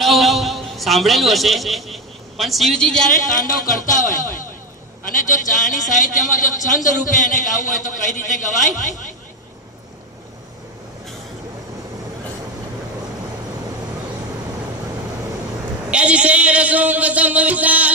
સાંભળેલું હશે, પણ શિવજી જ્યારે તાંડવ કરતા હોય અને જો ચારણી સાહિત્યમાં જો છંદ રૂપે એને ગાવું હોય તો કઈ રીતે ગવાય? એજી શેર સુંગ સંવિસા